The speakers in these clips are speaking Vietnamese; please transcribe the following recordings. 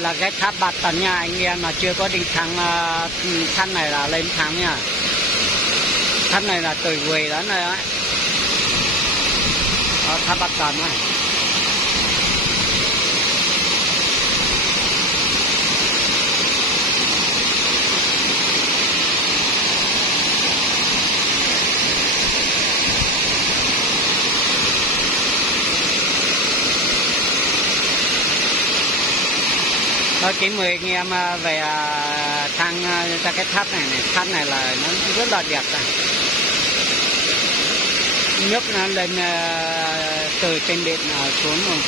này là cái tháp bát tận nhà anh em mà chưa có đi thang tháp này là lên thang nha. Tháp này là từ quỳ đến đây á. Tháp bát tận này. Chỉ mời anh em về thang ra cái tháp này là nó rất là đẹp này. Nhấp nó lên từ trên đệm xuống rồi.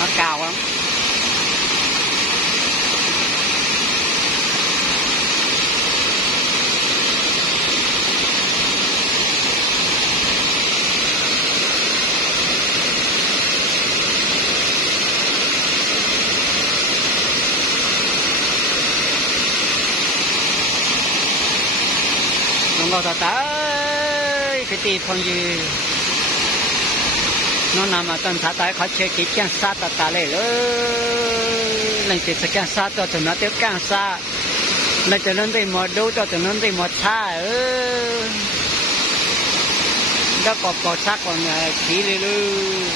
Nó cao lắm. Nó ta tới cái tí phong như nó nằm ở tầng thả tới khó chơi cái càng xa ta lấy lên thì sẽ càng xa cho tụi nó tiếp càng xa lên cho nó đi một đâu cho tụi nó đi một xa đó có sát còn khí đi luôn